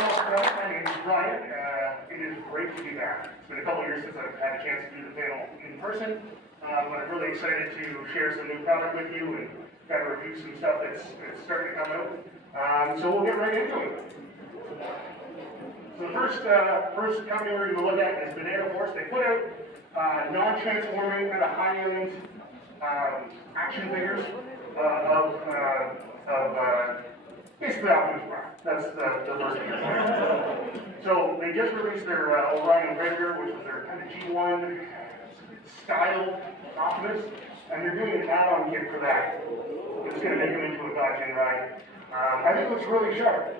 My name is Brian. It is great to be back. It's been a couple years since I've had a chance to do the panel in person, but I'm really excited to share some new product with you and kind of review some stuff that's starting to come out. So we'll get right into it. So the first company we're going to look at is Banana Force. They put out non-transforming kind of high-end action figures of basically Optimus Prime. That's the first thing. So they just released their Orion Predator, which was their kind of G1 style Optimus, and they're doing an add-on kit for that. It's going to make them into a Dodge ride. I think it looks really sharp.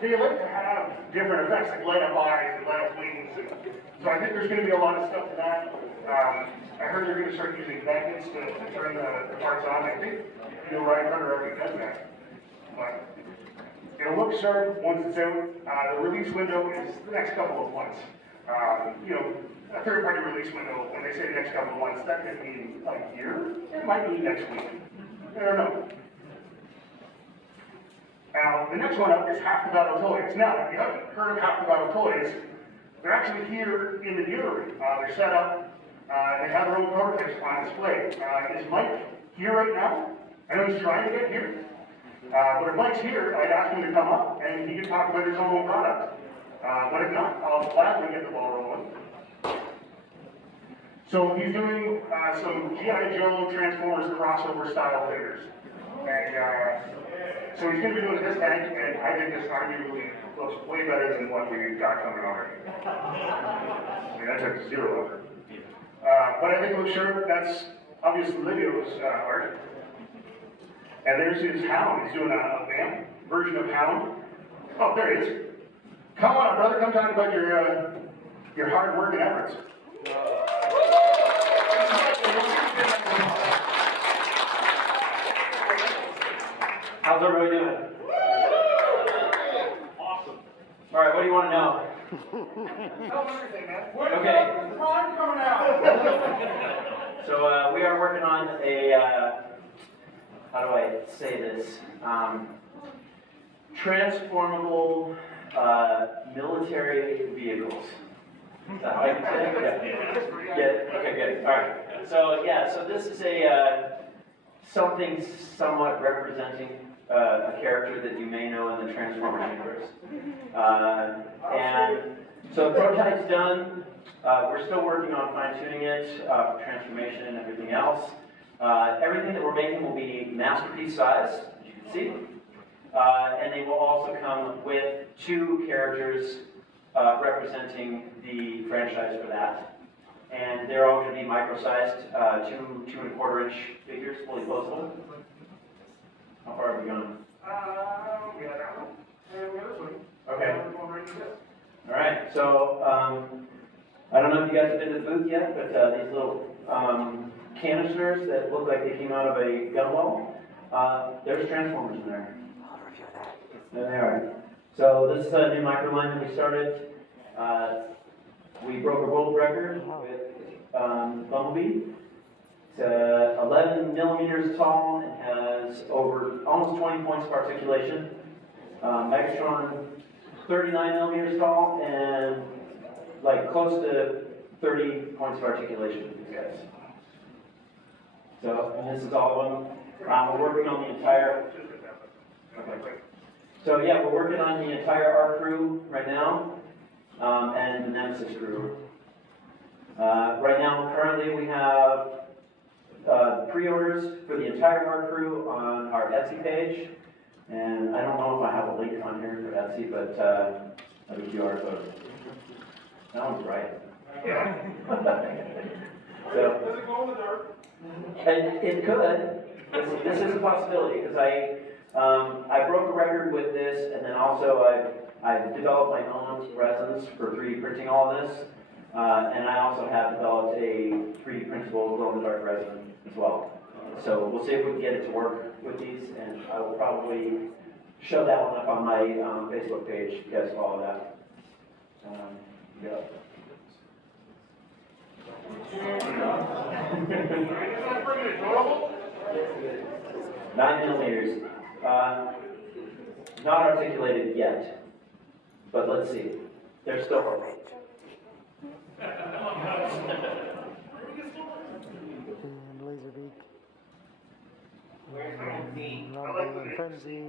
They like to have different effects, like light up eyes and light up wings. And so I think there's going to be a lot of stuff to that. I heard they're going to start using magnets to turn the parts on. I think the Orion Predator already does that. But it'll look sharp once it's out. The release window is the next couple of months. You know, a third-party release window, when they say the next couple of months, that could mean a year. It might mean next week. I don't know. Now, the next one up is Half the Battle Toys. Now, if you haven't heard of Half the Battle Toys, they're actually here in the dealer. They're set up. They have their own prototypes on display. Is Mike here right now? I know he's trying to get here. But if Mike's here, I'd ask him to come up and he can talk about his own product. But if not, I'll gladly get the ball rolling. So he's doing some G.I. Joe Transformers crossover style figures. And so he's going to be doing this tank, and I think this arguably looks way better than what we've got coming already. I mean, that took 0 effort. But I think it looks sure that's obviously Livio's art. And there's his Hound. He's doing a vamp version of Hound. Oh, there he is. Come on, brother. Come talk about your hard work and efforts. How's everybody doing? Awesome. All right, what do you want to know? Tell them everything, man. Okay. When's the Prime coming out? So we are working on a, how do I say this? Transformable military vehicles. Is that how I can say it? Yeah. Okay, good. All right. So yeah, so this is a something somewhat representing a character that you may know in the Transformers universe. And so the prototype's done. We're still working on fine-tuning it for transformation and everything else. Everything that we're making will be masterpiece size, as you can see. And they will also come with 2 characters representing the franchise for that. And they're all going to be micro-sized, 2 2¼ inch figures, fully posable. How far have we gone? We have that one, and we have this one. Okay. All right. So I don't know if you guys have been to the booth yet, but these little canisters that look like they came out of a gun wall, there's Transformers in there. I'll review that. There they are. So this is a new micro line that we started. We broke a world record with Bumblebee. It's 11 millimeters tall and has over almost 20 points of articulation. Megatron, 39 millimeters tall and like close to 30 points of articulation for these guys. So, and this is all of them. We're working on the entire. Okay. So yeah, we're working on the entire art crew right now, and the Nemesis crew. Right now, currently we have pre-orders for the entire art crew on our Etsy page, and I don't know if I have a link on here for Etsy, but I have a QR code. That one's right. Yeah. So, Does it go in the dark? and it could. This is a possibility because I broke a record with this, and then also I've developed my own resins for 3D printing all of this, and I also have developed a 3D printable glow-in-the-dark resin as well. So we'll see if we can get it to work with these, and I will probably show that one up on my Facebook page. You guys follow that. Yeah. Isn't that freaking adorable? 9 millimeters. not articulated yet, but let's see. There's still hope. And Laserbeak. Rumble and Frenzy.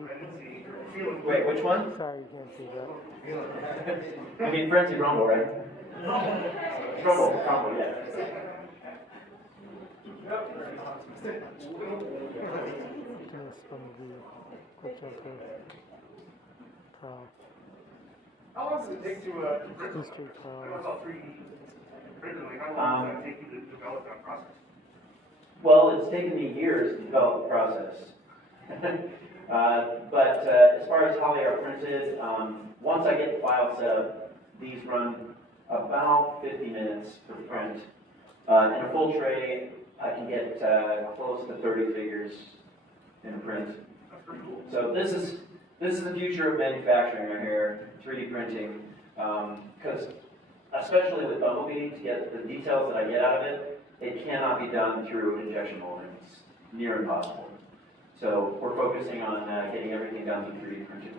Wait, which one? Sorry, you can't see that. I mean, Frenzy Rumble, right? Rumble, yeah. Just from the Quick Jumper Pro. How long does it take to, History Pro. about 3D originally, how long does that take you to develop that process? Well, it's taken me years to develop the process. But as far as how they are printed, once I get the file set up, these run about 50 minutes per print. In a full tray, I can get close to 30 figures in a print. That's pretty cool. So this is the future of manufacturing right here, 3D printing. Because especially with Bumblebee, to get the details that I get out of it, it cannot be done through injection molding. It's near impossible. So we're focusing on getting everything done through 3D printing.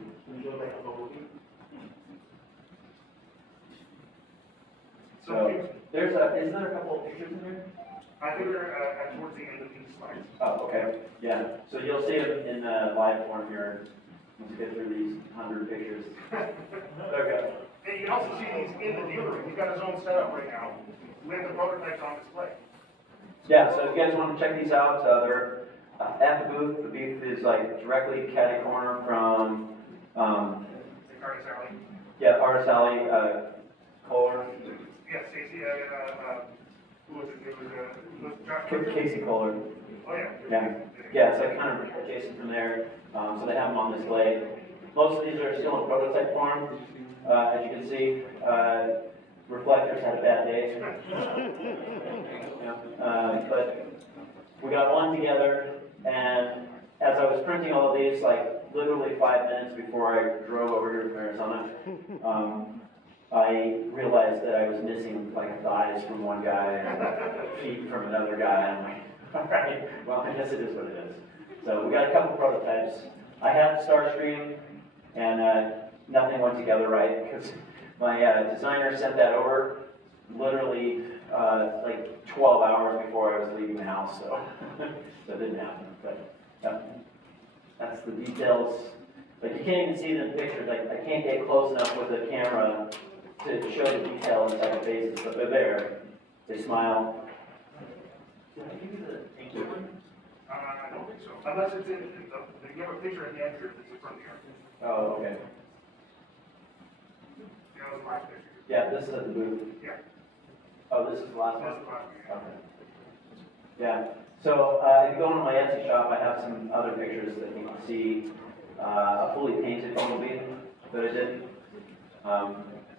So there's isn't there a couple of pictures in there? I think we're towards the end of these slides. Oh, okay, yeah. So you'll see them in live form here once we get through these 100 pictures. Okay. And you can also see these in the dealer room. He's got his own setup right now with the prototypes on display. Yeah, so if you guys want to check these out, they're at the booth. The booth is like directly catty corner from, The Artist Alley. yeah, Artist Alley, Kohler, Yeah, Stacy, who was it? It was Josh. Casey Kohler. Oh, yeah. Yeah, yeah, it's like kind of adjacent from there. So they have them on display. Most of these are still in prototype form. As you can see, Reflectors had a bad day. But we got one together, and as I was printing all of these, like literally 5 minutes before I drove over here to Arizona, I realized that I was missing like thighs from one guy and feet from another guy. I'm like, all right, well, I guess it is what it is. So we got a couple prototypes. I had Starscream, and nothing went together right because my designer sent that over literally like 12 hours before I was leaving the house, so that didn't happen. But that's the details. Like you can't even see them in pictures. Like I can't get close enough with the camera to show the detail inside the faces, but they're there. They smile. Did I give you the thank you one? I don't think so. Unless it's in, you have a picture at the end here that's in front of the art. Oh, okay. Yeah, that was the last picture. Yeah, this is at the booth. Yeah, Oh, this is the last one? that's the last one. Okay. Yeah, so if you go on my Etsy shop, I have some other pictures that you can see a fully painted Bumblebee that I did.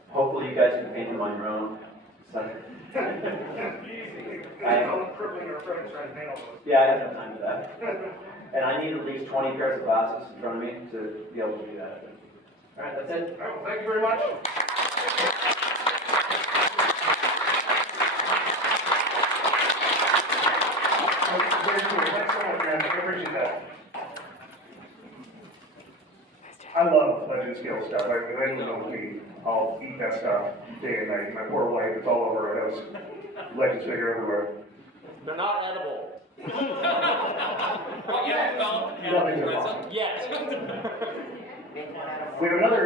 Hopefully you guys can paint them on your own. So, yeah, I have no time for that. And I need at least 20 pairs of glasses in front of me to be able to do that. All right, that's it. All right, well, thank you very much. Very cool. Thanks so much, man. I appreciate that. I love legend scale stuff. I know me. I'll eat that stuff day and night. My poor wife, it's all over our house. Legends figure everywhere. They're not edible. Well, yeah, well, Nothing's impossible. yes. We have another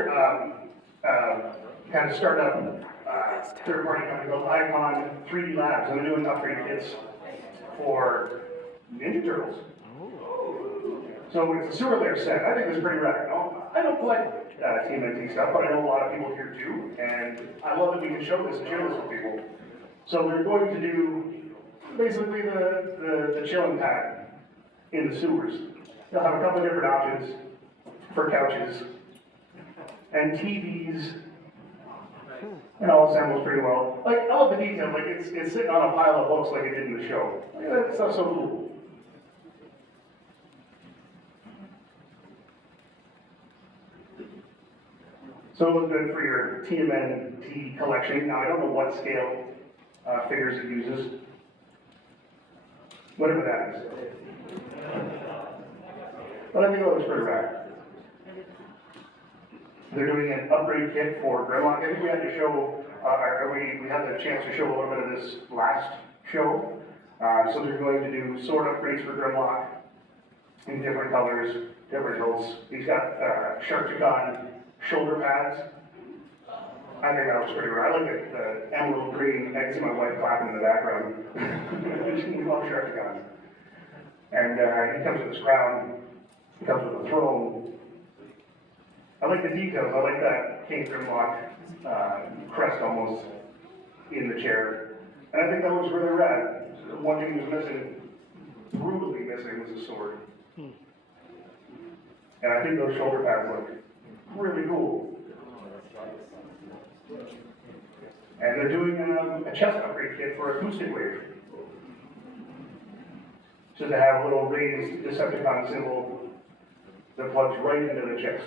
kind of startup third-party company called Icon 3D Labs, and they're doing upgrade kits for Ninja Turtles. So it's a sewer layer set. I think this is pretty rad. I don't collect TMNT stuff, but I know a lot of people here do, and I love that we can show this and share this with people. So they're going to do basically the chilling pad in the sewers. They'll have a couple of different options for couches and TVs, and all assembles pretty well. Like, I love the details. Like, it's sitting on a pile of books like it did in the show. Like, that stuff's so cool. So it looks good for your TMNT collection. Now, I don't know what scale figures it uses. Whatever that is. But I think it looks pretty rad. They're doing an upgrade kit for Grimlock. I think we had to show, or we had the chance to show a little bit of this last show. So they're going to do sword upgrades for Grimlock in different colors, different hilts. He's got TFCon shoulder pads. I think that was pretty rare. I like the emerald green. I can see my wife clapping in the background. She loves TFCon. And he comes with his crown. He comes with a throne. I like the details. I like that King Grimlock crest almost in the chair. And I think that looks really rad. One thing he was missing, brutally missing, was a sword. And I think those shoulder pads look really cool. And they're doing a chest upgrade kit for acoustic wave. So they have a little raised Decepticon symbol that plugs right into the chest.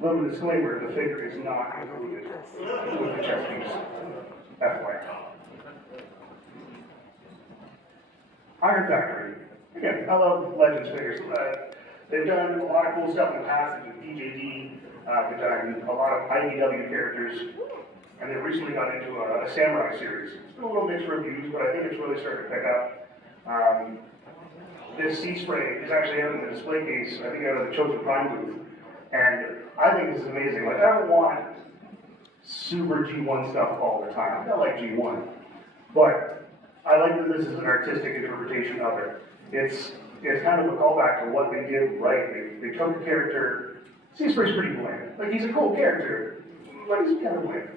Little disclaimer, the figure is not included with the chest piece. FYI. Iron Factory. Again, I love Legends figures. They've done a lot of cool stuff in the past. They've done DJD, they've done a lot of IDW characters, and they recently got into a samurai series. It's been a little mixed reviews, but I think it's really starting to pick up. This sea spray is actually out in the display case, I think out of the Chosen Prime booth, and I think this is amazing. Like, I don't want super G1 stuff all the time. I like G1, but I like that this is an artistic interpretation of it. It's kind of a callback to what they did right. They took a character, Sea Spray's pretty bland. Like, he's a cool character, but he's kind of bland.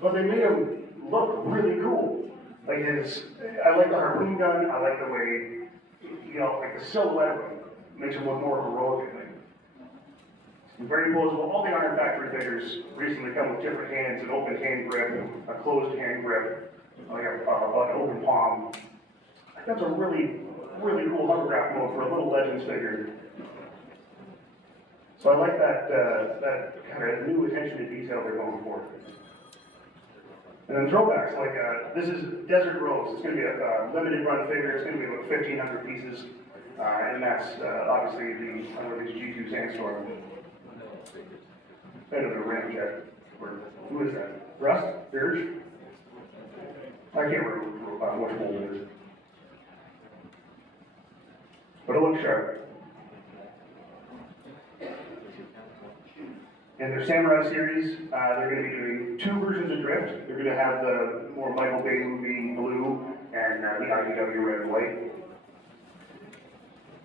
But they made him look really cool. Like I like the harpoon gun, I like the way, like the silhouette of him makes him look more heroic, I think. Very posable. All the Iron Factory figures recently come with different hands, an open hand grip, a closed hand grip, like an open palm. That's a really, really cool hovercraft mode for a little Legends figure. So I like that kind of new attention to detail they're going for. And then throwbacks, like this is Desert Rose. It's going to be a limited run figure. It's going to be about 1,500 pieces. And that's obviously under these G2 Sandstorm. End of the Ramjet. Who is that? Russ? Dirge? I can't remember which mold it is. But it looks sharp. In their Samurai series, they're going to be doing 2 versions of Drift. They're going to have the more Michael Bay movie blue and the IDW red and white.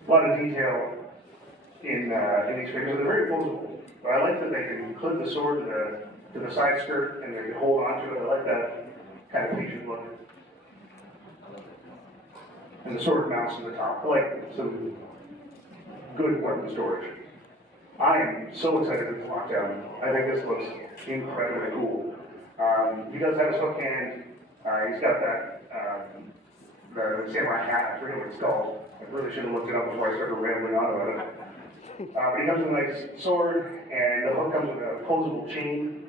A lot of detail in these figures. They're very posable. But I like that they can clip the sword to the side skirt and they can hold onto it. I like that kind of featured look. And the sword mounts to the top. I like some good weapon storage. I am so excited for this lockdown. I think this looks incredibly cool. He does have his hook hand. He's got that the samurai hat. I forget what it's called. I really should have looked it up before I started rambling on about it. But he comes with a nice sword, and the hook comes with a posable chain.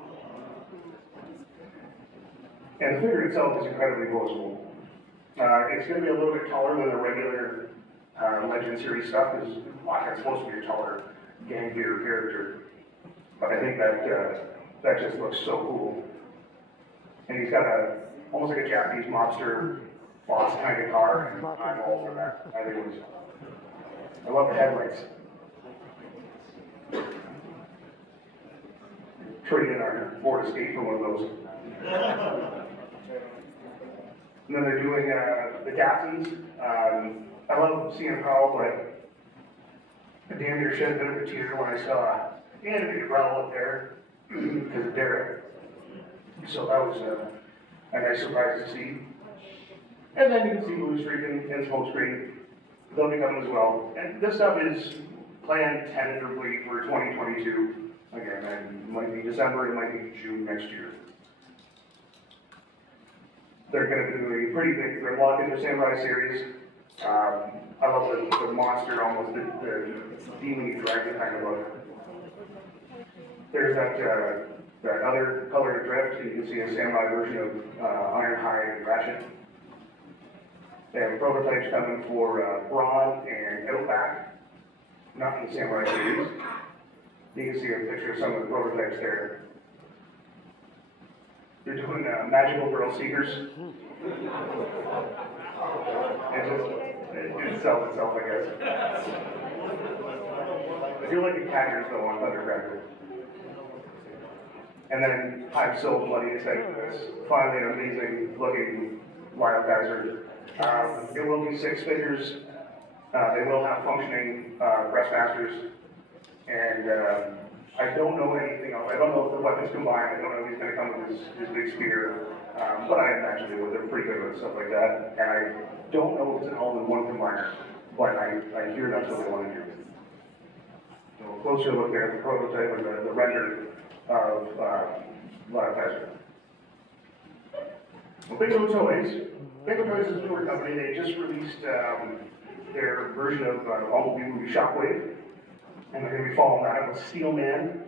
And the figure itself is incredibly posable. It's going to be a little bit taller than the regular Legend series stuff, because Lockhead's supposed to be a taller, gangier character. But I think that just looks so cool. And he's got almost like a Japanese mobster boss kind of car, and I'm all for that. I love the headlights. Trade in our Ford Escape for one of those. And then they're doing the Captains. I love seeing Carl, but I damn near shed a bit of a tear when I saw Andy Rowell up there because of Derek. So that was a nice surprise to see. And then you can see Blue Streak and Smoke Screen. They'll be coming as well. And this stuff is planned tentatively for 2022. Again, it might be December, it might be June next year. They're going to do a pretty big Grimlock in the Samurai series. I love the monster, almost the demon dragon kind of look. There's that other color drift. You can see a Samurai version of Ironhide and Ratchet. They have prototypes coming for Brawn and Outback. not in the samurai series. You can see a picture of some of the prototypes there. They're doing magical girl seekers. It sells itself, I guess. I feel like a Packers though on Thundercracker. And then I'm so bloody excited for this. Finally, an amazing looking Wildcaster. It will be 6 figures. They will have functioning breastmasters. And I don't know anything else. I don't know if the weapons combined. I don't know if he's going to come with his big spear. But I imagine they would. They're pretty good with stuff like that. And I don't know if it's an all-in-one combiner. But I hear that's what they want to do. So a closer look there at the prototype and the render of Wildcaster. Well, Bingo Toys. Bingo Toys is a newer company. They just released their version of Bumblebee movie Shockwave. And they're going to be following that up with Steel Man,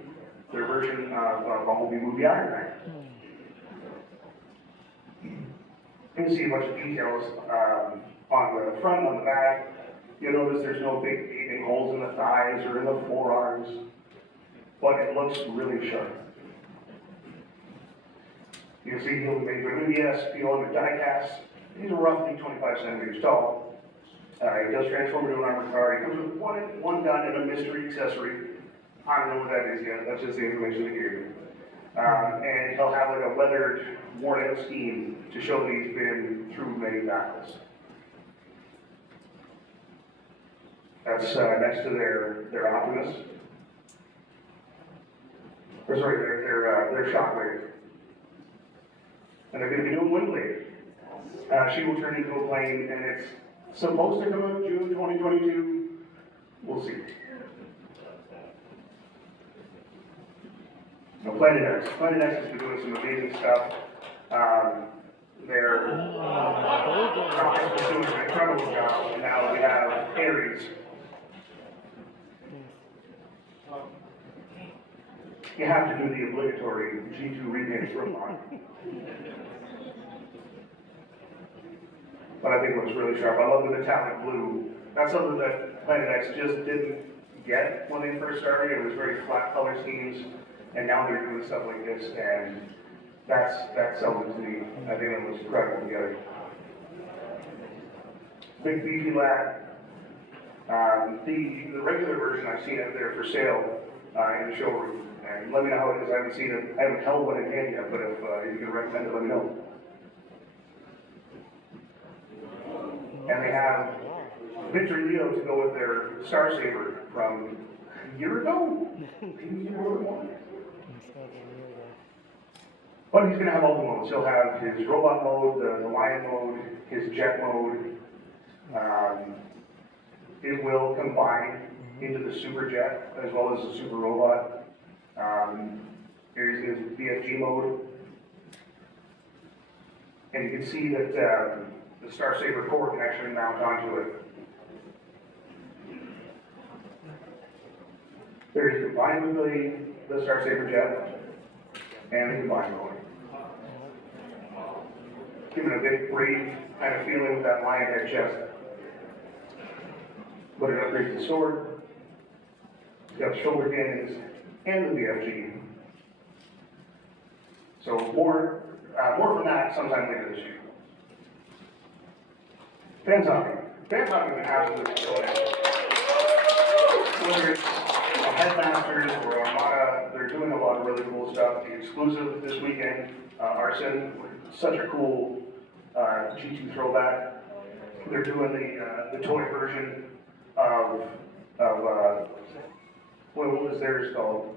their version of Bumblebee movie Iron Man. You can see a bunch of details on the front and on the back. You'll notice there's no big gaping holes in the thighs or in the forearms, but it looks really sharp. You can see he'll be made with ABS, PLM, and die cast. He's roughly 25 centimeters tall. He does transform into an armored car. He comes with one gun and a mystery accessory. I don't know what that is yet. That's just the information they gave me. And he'll have like a weathered, worn-out scheme to show that he's been through many battles. That's next to their Optimus. Or sorry, their Shockwave. And they're going to be doing Windblade. She will turn into a plane, and it's supposed to come out June 2022. We'll see. Now, Planet X. Planet X has been doing some amazing stuff. They're doing an incredible job. And now we have Ares. You have to do the obligatory G2 remake robot. But I think it looks really sharp. I love the metallic blue. That's something that Planet X just didn't get when they first started. It was very flat color schemes, and now they're doing stuff like this, and that's something to me. I think it looks incredible together. Big beefy lad. The regular version I've seen out there for sale in the showroom. And let me know how it is. I haven't seen it. I haven't held one in hand yet, but if you can recommend it, let me know. And they have Victory Leo to go with their Star Saber from a year ago? Maybe a little more. But he's going to have all the modes. He'll have his robot mode, the lion mode, his jet mode. It will combine into the super jet as well as the super robot. Here's his BFG mode. And you can see that the Star Saber core can actually mount onto it. There's combined with the Star Saber jet and the combined mode. Giving a big brave kind of feeling with that lion head chest. But it upgrades the sword. It's got shoulder cannons and the BFG. So more from that sometime later this year. FanToys. FanToys is an absolute killing. Whether it's Headmasters or Armada, they're doing a lot of really cool stuff. The exclusive this weekend, Arson, such a cool G2 throwback. They're doing the toy version of what was theirs called?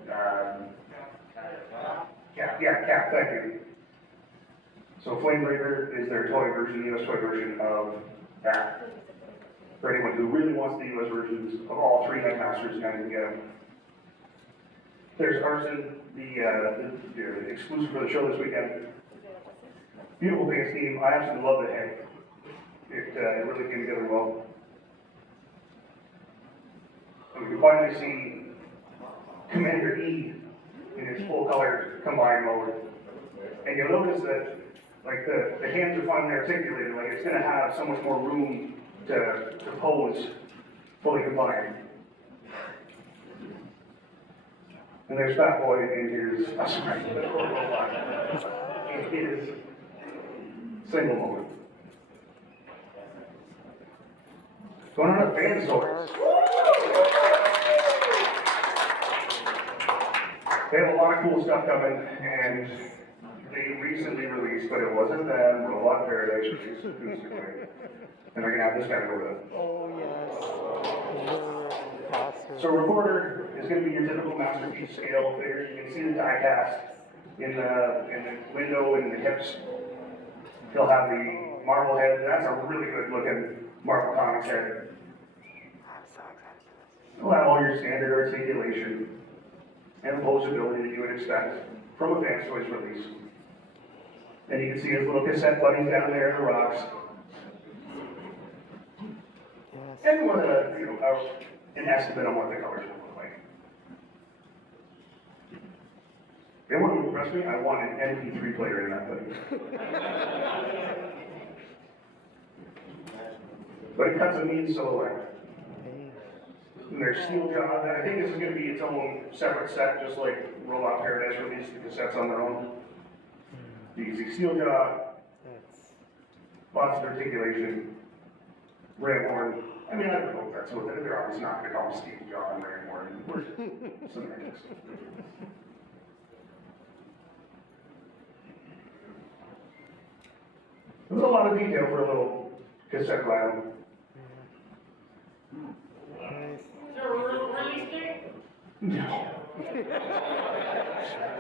Cap, thank you. So Flamebreaker is their toy version, US toy version of that. For anyone who really wants the US versions of all 3 Headmasters, now you can get them. There's Arson, the exclusive for the show this weekend. Beautiful paint scheme. I absolutely love the head. It really came together well. And we can finally see Commander E in his full color combined mode. And you'll notice that like the hands are finally articulated, like it's gonna have so much more room to pose fully combined. And there's Fat Boy and here's, I'm sorry, the core robot. It is single moment. Going on to FanToys. They have a lot of cool stuff coming, and they recently released, but it wasn't them, Robot Paradise released acoustically. And they're gonna have this guy go with it. Oh, yes. Very awesome. So Recorder is gonna be your typical masterpiece scale figure. You can see the die cast in the window and the hips. He'll have the marble head, and that's a really good looking Marvel Comics head. He'll have all your standard articulation and posability that you would expect from a FanToys release. And you can see his little cassette buddies down there in the rocks. Yes. And what an estimate on what the colors will look like. They want to impress me, I want an MP3 player in that thing. But it cuts a mean silhouette. And there's steel jaw, and I think this is going to be its own separate set, just like Robot Paradise released the cassettes on their own. You can see steel jaw, Yes. lots of articulation, ram horn. I mean, I don't know if that's what they're obviously not going to call them steel jaw and ram horn. We're semantics. There's a lot of detail for a little cassette vinyl. Nice. Is there a release date? No.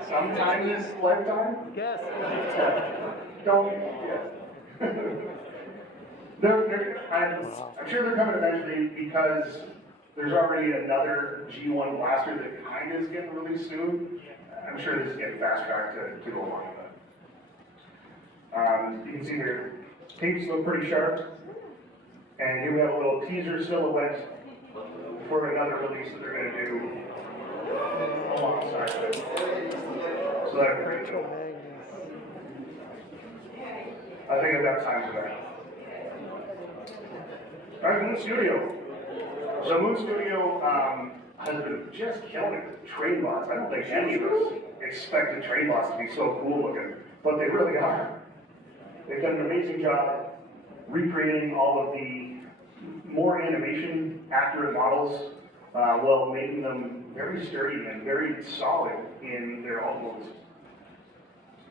Sometime this lifetime? Yes. Don't, yeah. I'm sure they're coming eventually because there's already another G1 blaster that kind of is getting released soon. I'm sure this is getting fast tracked to go along with it. You can see their tapes look pretty sharp. And here we have a little teaser silhouette for another release that they're going to do alongside of it. So that'd be pretty cool. I think I've got time for that. All right, Moon Studio. So Moon Studio has been just killing it with train bots. I don't think any of us expected train bots to be so cool looking, but they really are. They've done an amazing job recreating all of the more animation accurate models while making them very sturdy and very solid in their alt modes.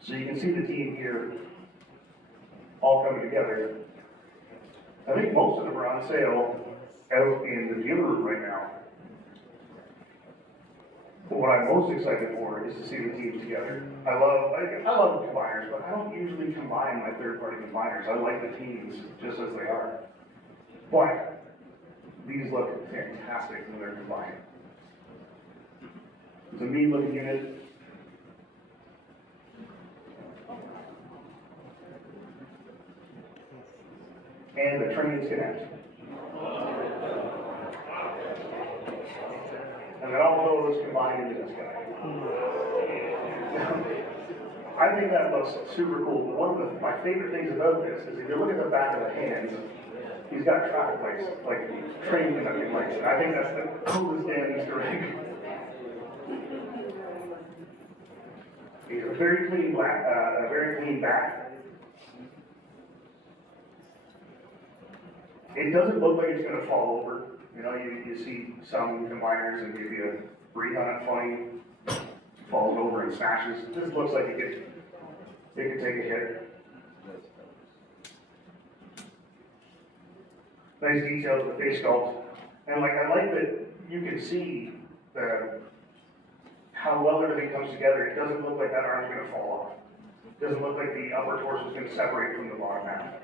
So you can see the team here all coming together. I think most of them are on sale out in the dealer room right now. But what I'm most excited for is to see the teams together. I love combiners, but I don't usually combine my third-party combiners. I like the teams just as they are. But these look fantastic when they're combined. It's a mean-looking unit. And the trains connect. And then all of those combined into this guy. I think that looks super cool, but one of my favorite things about this is if you look at the back of the hands, he's got traffic lights, like train conducting lights. And I think that's the coolest damn Easter egg. He's a very clean back. It doesn't look like it's going to fall over. You know, you see some combiners and maybe a breathe on it funny, falls over and smashes. This looks like it could take a hit. Nice details with the face sculpt. And I like that you can see how well everything comes together. It doesn't look like that arm's going to fall off. It doesn't look like the upper torso is going to separate from the bottom half.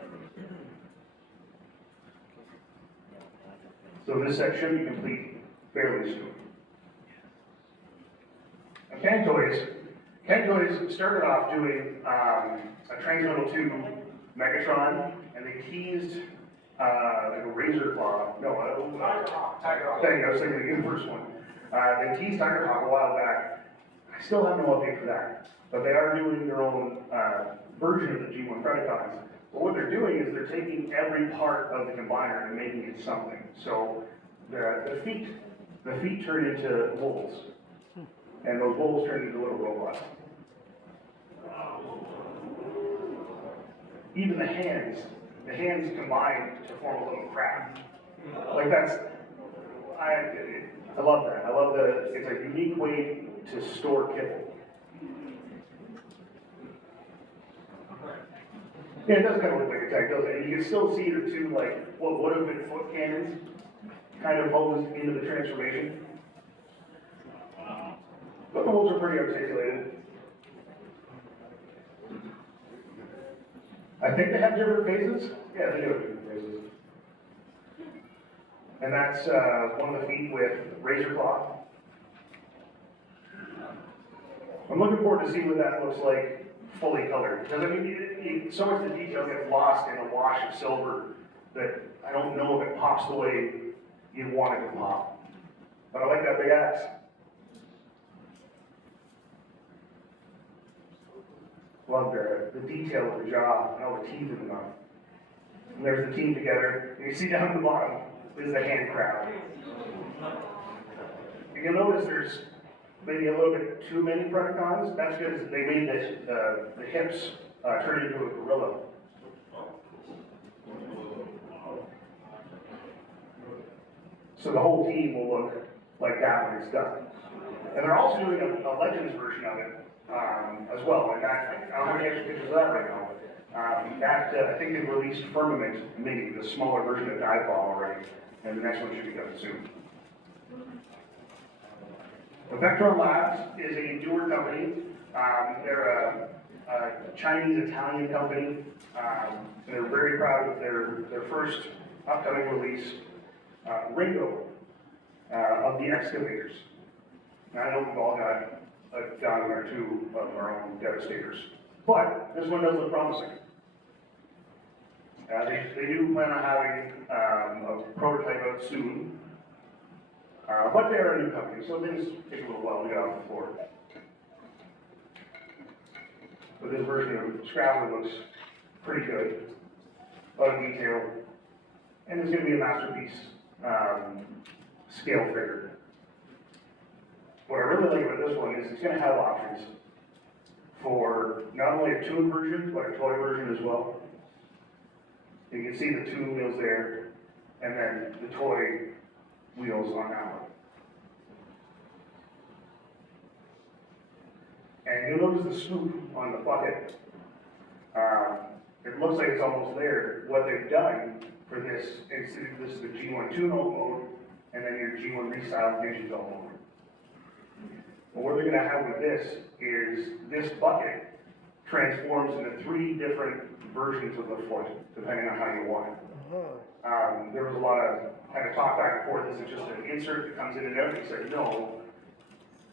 So this set should be complete fairly soon. FanToys started off doing a Transmetal 2 Megatron, and they teased like a Razor Claw. No, Tiger Hawk. Thank you, I was thinking the Universe one. They teased Tiger Hawk a while back. I still have no update for that, but they are doing their own version of the G1 Predacons. But what they're doing is they're taking every part of the combiner and making it something. So the feet turn into wolves. And those wolves turn into little robots. Even the hands combine to form a little crab. Like I love that. I love it's a unique way to store kibble. Yeah, it does kind of look like a tank, doesn't it? And you can still see the two, like, what would have been foot cannons kind of posed into the transformation. But the wolves are pretty articulated. I think they have different phases. Yeah, they do have different phases. And that's one of the feet with razor claw. I'm looking forward to seeing what that looks like fully colored. Because I mean, so much of the detail gets lost in a wash of silver that I don't know if it pops the way you want it to pop. But I like that big axe. Love the detail of the jaw and all the teeth in the mouth. And there's the team together. And you see down at the bottom is the hand crab. You'll notice there's maybe a little bit too many Predacons. That's because they made the hips turn into a gorilla. So the whole team will look like that when it's done. And they're also doing a Legends version of it as well. And I don't have any extra pictures of that right now. I think they've released Firmament, maybe the smaller version of Dieball already. And the next one should be coming soon. Vectron Labs is a newer company. They're a Chinese-Italian company. They're very proud of their first upcoming release, Ringo, of the excavators. Now, I know we've all got a gun or two of our own devastators, but this one does look promising. They do plan on having a prototype out soon. But they are a new company, so things take a little while to get off the floor. But this version of Scrapper looks pretty good. A lot of detail. And it's going to be a masterpiece scale figure. What I really like about this one is it's going to have options for not only a tuned version, but a toy version as well. You can see the tune wheels there, and then the toy wheels on that one. And you'll notice the swoop on the bucket. It looks like it's almost there. What they've done for this is the G1 tune-out mode, and then your G1 restyle digital mode. But what they're going to have with this is this bucket transforms into 3 different versions of the foot, depending on how you want it. There was a lot of kind of talk back and forth. This is just an insert that comes in and out. They said, no,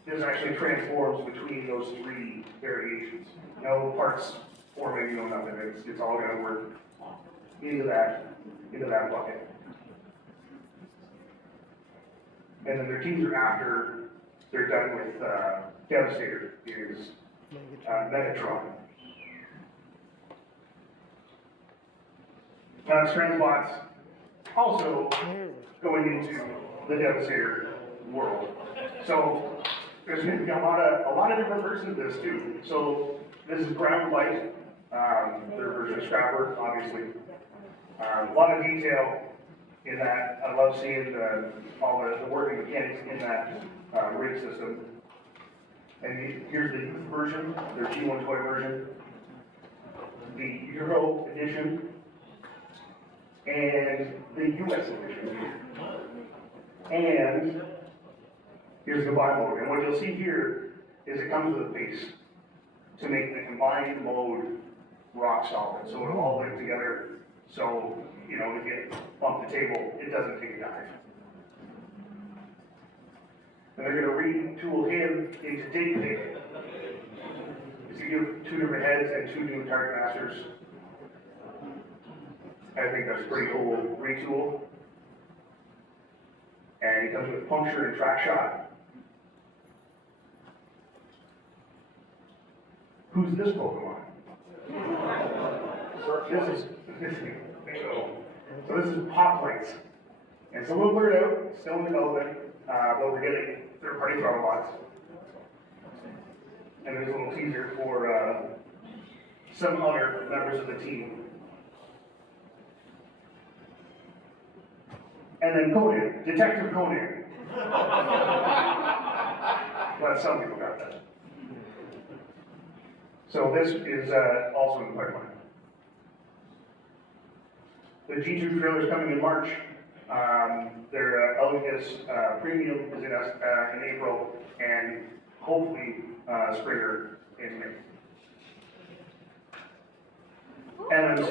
this actually transforms between those 3 variations. No parts forming, nothing. It's all going to work into that bucket. And then their teams are after they're done with Devastator, is Megatron. Transbots also going into the Devastator world. So there's going to be a lot of different versions of this too. So this is Ground Light, their version of Scrapper, obviously. A lot of detail in that. I love seeing all the working mechanics in that rig system. And here's the youth version, their G1 toy version, the Euro edition, and the US edition. And here's the buy mode. And what you'll see here is it comes with a base to make the combined mode rock solid. So it'll all live together. So, if you bump the table, it doesn't take a dive. And they're going to retool him into Dig. So you give 2 different heads and 2 new target masters. I think that's pretty cool retool. And he comes with puncture and track shot. Who's this Pokemon? So this is Pop Lights. And it's a little blurred out, still in development, but we're getting third-party throttle bots. and there's a little teaser for, some other members of the team. And then Conan, Detective Conan. Well, some people got that. So this is also in the pipeline. The G2 trailer is coming in March. Their Elegance premium is in April, and hopefully Springer in May. MMC.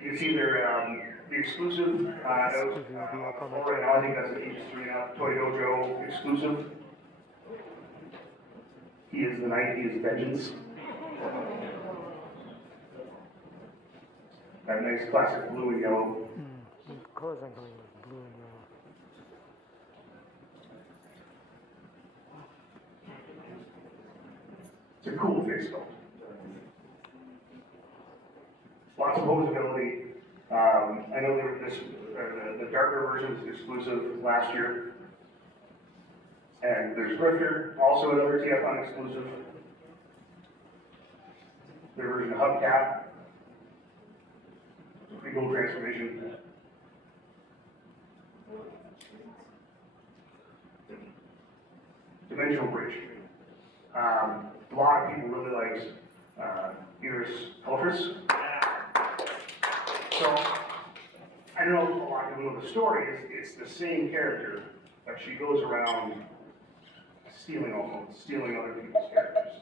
You can see their the exclusive. Right now, I think that's an H3 Toy Dojo exclusive. He is the knight. He is vengeance. That nice classic blue and yellow. Of course I'm going with blue and yellow. It's a cool face though. Lots of posability. I know there was the darker version was exclusive last year. And there's Grifter, also another TFCon exclusive. Their version of Hubcap. Pretty cool transformation. Dimensional Bridge. A lot of people really like Iris Peltris. So, I don't know if a lot of people know the story, it's the same character, but she goes around stealing other people's characters.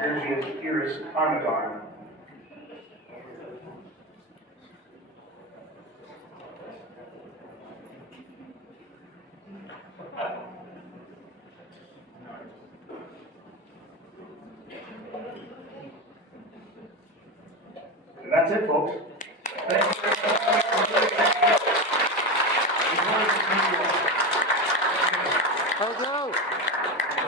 Here she is, Iris Armadon. And that's it, folks. Thank you.